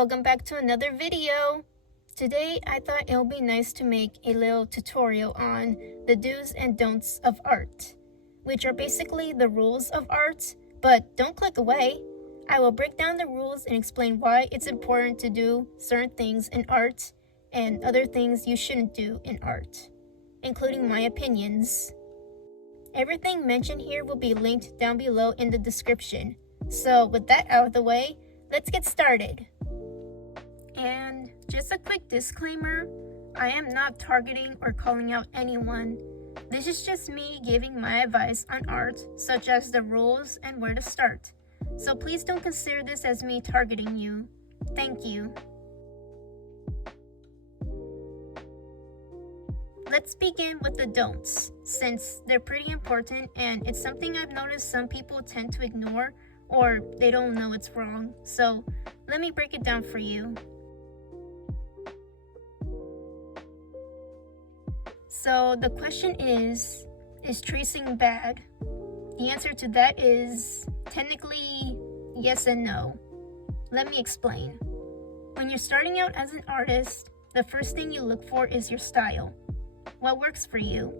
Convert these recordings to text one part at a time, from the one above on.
welcome back to another video. Today I thought it would be nice to make a little tutorial on the do's and don'ts of art, which are basically the rules of art, but don't click away. I will break down the rules and explain why it's important to do certain things in art and other things you shouldn't do in art, including my opinions. Everything mentioned here will be linked down below in the description. So with that out of the way, let's get started. And just a quick disclaimer, I am not targeting or calling out anyone. This is just me giving my advice on art, such as the rules and where to start. So please don't consider this as me targeting you. Thank you. Let's begin with the don'ts, since they're pretty important and it's something I've noticed some people tend to ignore or they don't know it's wrong. So let me break it down for you. So the question is tracing bad? The answer to that is technically yes and no. Let me explain. When you're starting out as an artist, the first thing you look for is your style. What works for you?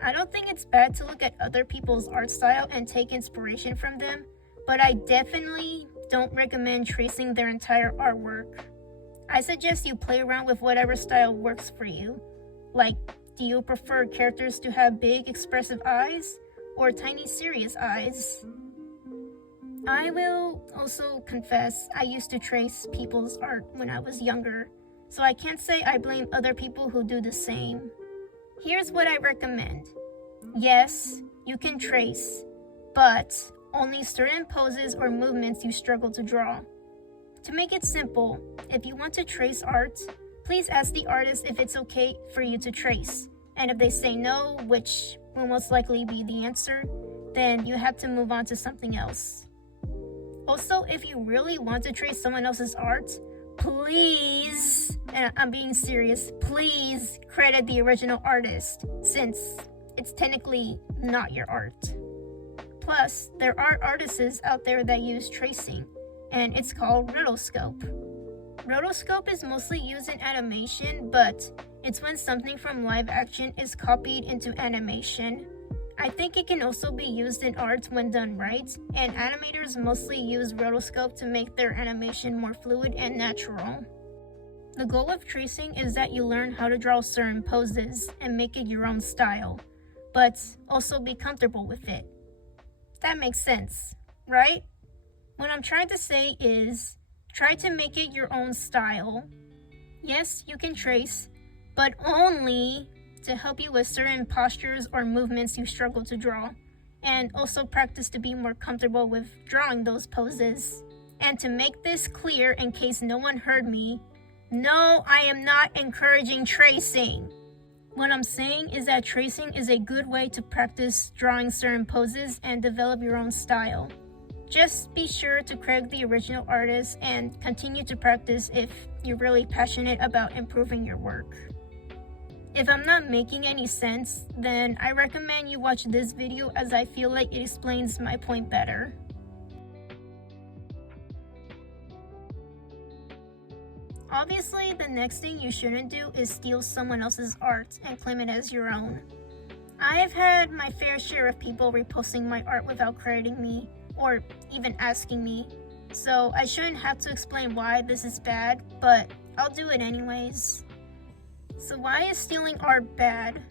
I don't think it's bad to look at other people's art style and take inspiration from them, but I definitely don't recommend tracing their entire artwork. I suggest you play around with whatever style works for you. Like, do you prefer characters to have big expressive eyes or tiny serious eyes? I will also confess I used to trace people's art when I was younger, so I can't say I blame other people who do the same. Here's what I recommend. Yes, you can trace, but only certain poses or movements you struggle to draw. To make it simple, if you want to trace art, please ask the artist if it's okay for you to trace. And if they say no, which will most likely be the answer, then you have to move on to something else. Also, if you really want to trace someone else's art, please, and I'm being serious, please credit the original artist, since it's technically not your art. Plus, there are artists out there that use tracing, and it's called rotoscope. Rotoscope is mostly used in animation, but it's when something from live action is copied into animation. I think it can also be used in art when done right, and animators mostly use rotoscope to make their animation more fluid and natural. The goal of tracing is that you learn how to draw certain poses and make it your own style, but also be comfortable with it. That makes sense, right? What I'm trying to say is, try to make it your own style. Yes, you can trace, but only to help you with certain postures or movements you struggle to draw, and also practice to be more comfortable with drawing those poses. And to make this clear in case no one heard me, no, I am not encouraging tracing. What I'm saying is that tracing is a good way to practice drawing certain poses and develop your own style. Just be sure to credit the original artist and continue to practice if you're really passionate about improving your work. If I'm not making any sense, then I recommend you watch this video as I feel like it explains my point better. Obviously, the next thing you shouldn't do is steal someone else's art and claim it as your own. I've had my fair share of people reposting my art without crediting me, or even asking me, so I shouldn't have to explain why this is bad, but I'll do it anyways. So why is stealing art bad?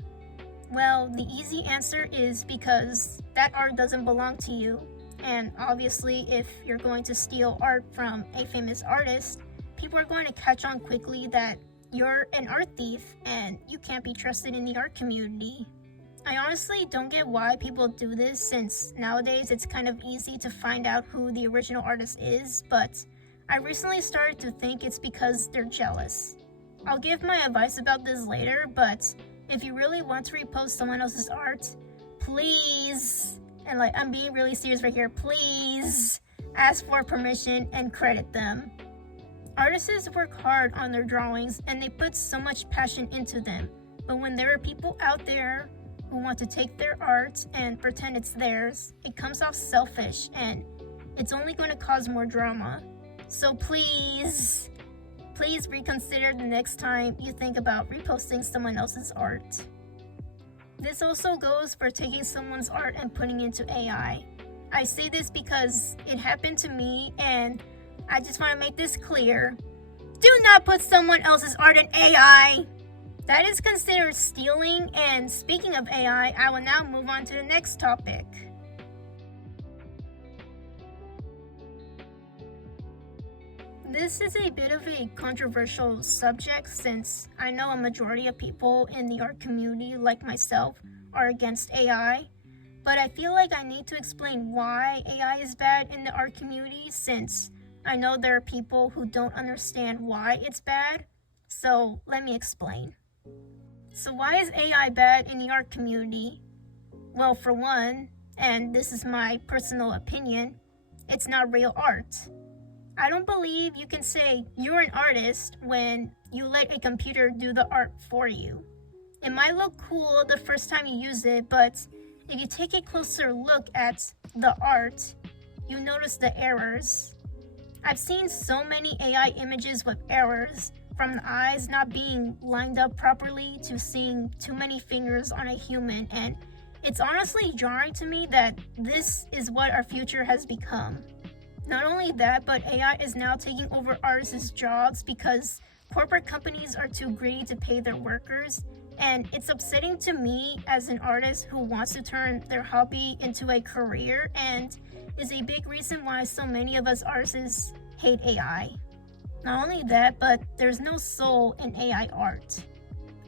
Well, the easy answer is because that art doesn't belong to you, and obviously if you're going to steal art from a famous artist, people are going to catch on quickly that you're an art thief and you can't be trusted in the art community. I honestly don't get why people do this, since nowadays it's kind of easy to find out who the original artist is, but I recently started to think it's because they're jealous. I'll give my advice about this later, but if you really want to repost someone else's art, please, and like I'm being really serious right here, please ask for permission and credit them. Artists work hard on their drawings and they put so much passion into them, but when there are people out there who want to take their art and pretend it's theirs, it comes off selfish and it's only going to cause more drama. So please reconsider the next time you think about reposting someone else's art. This also goes for taking someone's art and putting it into AI. I say this because it happened to me, and I just want to make this clear. Do not put someone else's art in AI! That is considered stealing, and speaking of AI, I will now move on to the next topic. This is a bit of a controversial subject since I know a majority of people in the art community, like myself, are against AI. But I feel like I need to explain why AI is bad in the art community since I know there are people who don't understand why it's bad. So let me explain. So why is AI bad in the art community? Well, for one, and this is my personal opinion, it's not real art. I don't believe you can say you're an artist when you let a computer do the art for you. It might look cool the first time you use it, but if you take a closer look at the art, you notice the errors. I've seen so many AI images with errors, from the eyes not being lined up properly to seeing too many fingers on a human, and it's honestly jarring to me that this is what our future has become. Not only that, but AI is now taking over artists' jobs because corporate companies are too greedy to pay their workers, and it's upsetting to me as an artist who wants to turn their hobby into a career, and is a big reason why so many of us artists hate AI. Not only that, but there's no soul in AI art.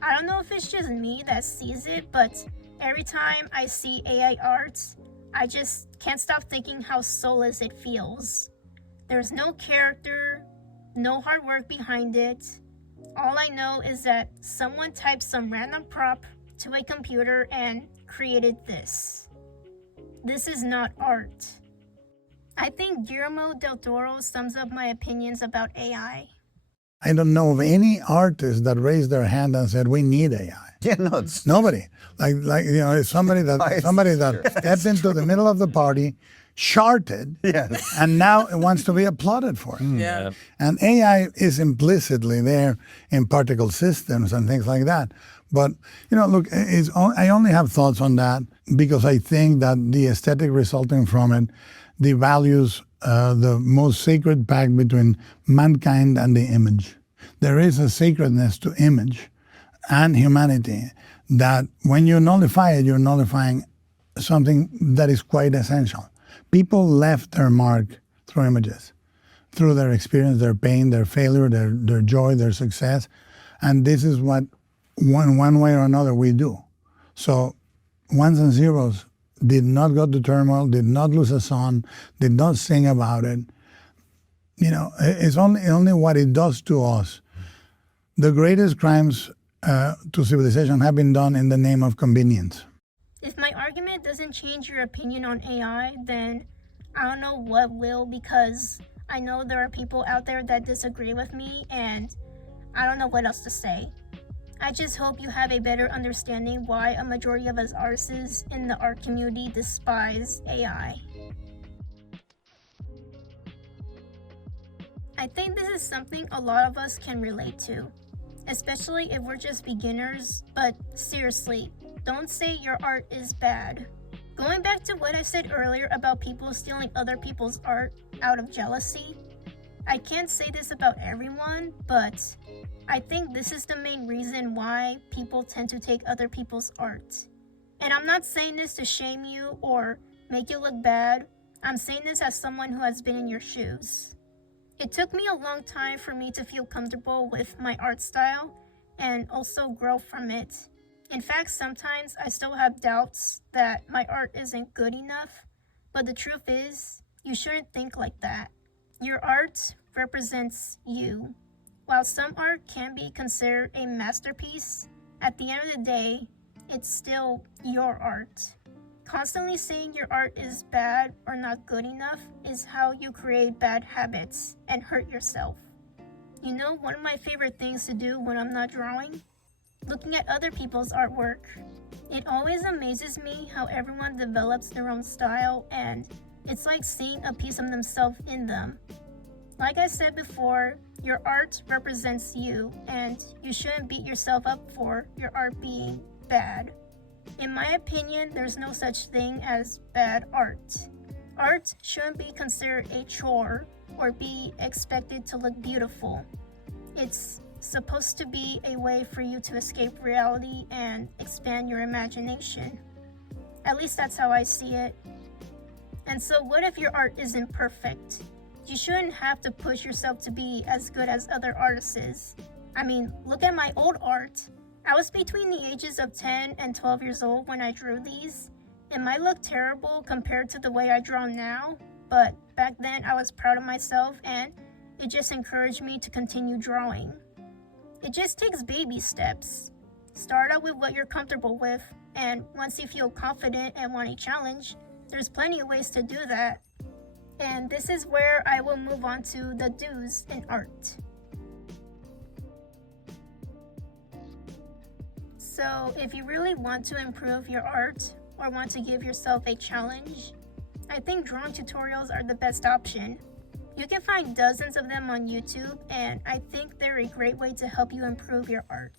I don't know if it's just me that sees it, but every time I see AI art, I just can't stop thinking how soulless it feels. There's no character, no hard work behind it. All I know is that someone typed some random prop to a computer and created this. This is not art. I think Guillermo del Toro sums up my opinions about AI. I don't know of any artist that raised their hand and said, we need AI. Yeah, no, it's Nobody. It's somebody that stepped into the middle of the party, charted, yes. and now it wants to be applauded for it. Yeah. And AI is implicitly there in particle systems and things like that. But, look, I only have thoughts on that because I think that the aesthetic resulting from it devalues the most sacred pact between mankind and the image. There is a sacredness to image and humanity that when you nullify it, you're nullifying something that is quite essential. People left their mark through images, through their experience, their pain, their failure, their joy, their success. And this is what one way or another we do. So ones and zeros did not go to turmoil, did not lose a song, did not sing about it. It's only what it does to us. The greatest crimes to civilization have been done in the name of convenience. If my argument doesn't change your opinion on AI, then I don't know what will, because I know there are people out there that disagree with me, and I don't know what else to say. I just hope you have a better understanding why a majority of us artists in the art community despise AI. I think this is something a lot of us can relate to, especially if we're just beginners, but seriously, don't say your art is bad. Going back to what I said earlier about people stealing other people's art out of jealousy, I can't say this about everyone, but I think this is the main reason why people tend to take other people's art. And I'm not saying this to shame you or make you look bad. I'm saying this as someone who has been in your shoes. It took me a long time for me to feel comfortable with my art style and also grow from it. In fact, sometimes I still have doubts that my art isn't good enough, but the truth is, you shouldn't think like that. Your art represents you. While some art can be considered a masterpiece, at the end of the day, it's still your art. Constantly saying your art is bad or not good enough is how you create bad habits and hurt yourself. One of my favorite things to do when I'm not drawing? Looking at other people's artwork. It always amazes me how everyone develops their own style, and it's like seeing a piece of themselves in them. Like I said before, your art represents you, and you shouldn't beat yourself up for your art being bad. In my opinion, there's no such thing as bad art. Art shouldn't be considered a chore or be expected to look beautiful. It's supposed to be a way for you to escape reality and expand your imagination. At least that's how I see it. And so what if your art isn't perfect? You shouldn't have to push yourself to be as good as other artists. I mean, look at my old art. I was between the ages of 10 and 12 years old when I drew these. It might look terrible compared to the way I draw now, but back then I was proud of myself and it just encouraged me to continue drawing. It just takes baby steps. Start out with what you're comfortable with, and once you feel confident and want a challenge, there's plenty of ways to do that. And this is where I will move on to the do's in art. So if you really want to improve your art or want to give yourself a challenge, I think drawing tutorials are the best option. You can find dozens of them on YouTube, and I think they're a great way to help you improve your art.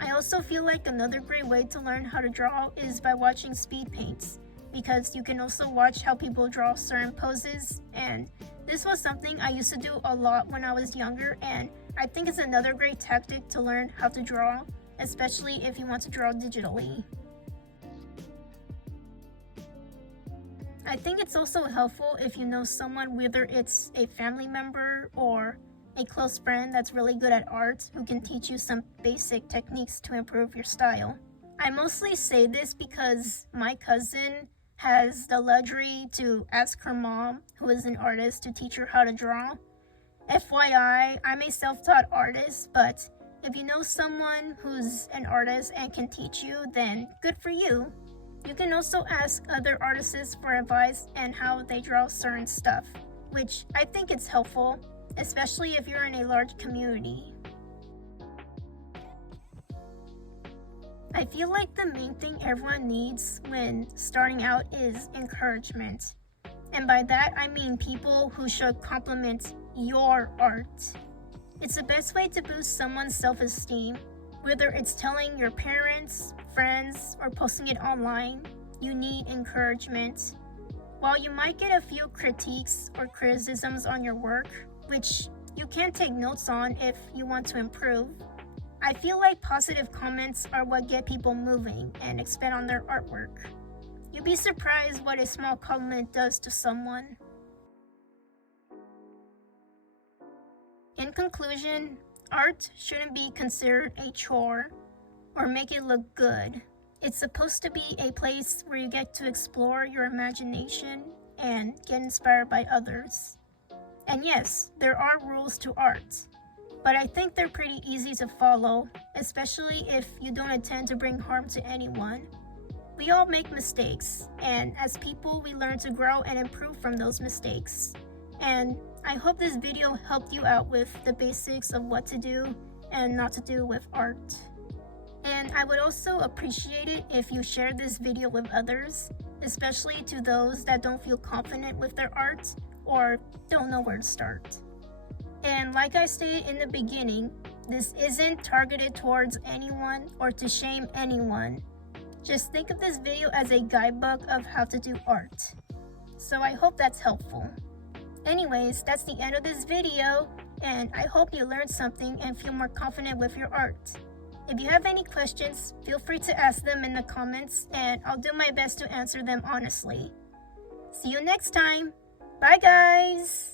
I also feel like another great way to learn how to draw is by watching speed paints, because you can also watch how people draw certain poses, and this was something I used to do a lot when I was younger, and I think it's another great tactic to learn how to draw, especially if you want to draw digitally. I think it's also helpful if you know someone, whether it's a family member or a close friend that's really good at art who can teach you some basic techniques to improve your style. I mostly say this because my cousin has the luxury to ask her mom, who is an artist, to teach her how to draw. FYI, I'm a self-taught artist, but if you know someone who's an artist and can teach you, then good for you. You can also ask other artists for advice and how they draw certain stuff, which I think it's helpful, especially if you're in a large community. I feel like the main thing everyone needs when starting out is encouragement. And by that, I mean people who should compliment your art. It's the best way to boost someone's self-esteem. Whether it's telling your parents, friends, or posting it online, you need encouragement. While you might get a few critiques or criticisms on your work, which you can take notes on if you want to improve, I feel like positive comments are what get people moving and expand on their artwork. You'd be surprised what a small compliment does to someone. In conclusion, art shouldn't be considered a chore or make it look good. It's supposed to be a place where you get to explore your imagination and get inspired by others. And yes, there are rules to art, but I think they're pretty easy to follow, especially if you don't intend to bring harm to anyone. We all make mistakes, and as people, we learn to grow and improve from those mistakes. And I hope this video helped you out with the basics of what to do and not to do with art. And I would also appreciate it if you share this video with others, especially to those that don't feel confident with their art or don't know where to start. And like I stated in the beginning, this isn't targeted towards anyone or to shame anyone. Just think of this video as a guidebook of how to do art. So I hope that's helpful. Anyways, that's the end of this video, and I hope you learned something and feel more confident with your art. If you have any questions, feel free to ask them in the comments, and I'll do my best to answer them honestly. See you next time. Bye guys!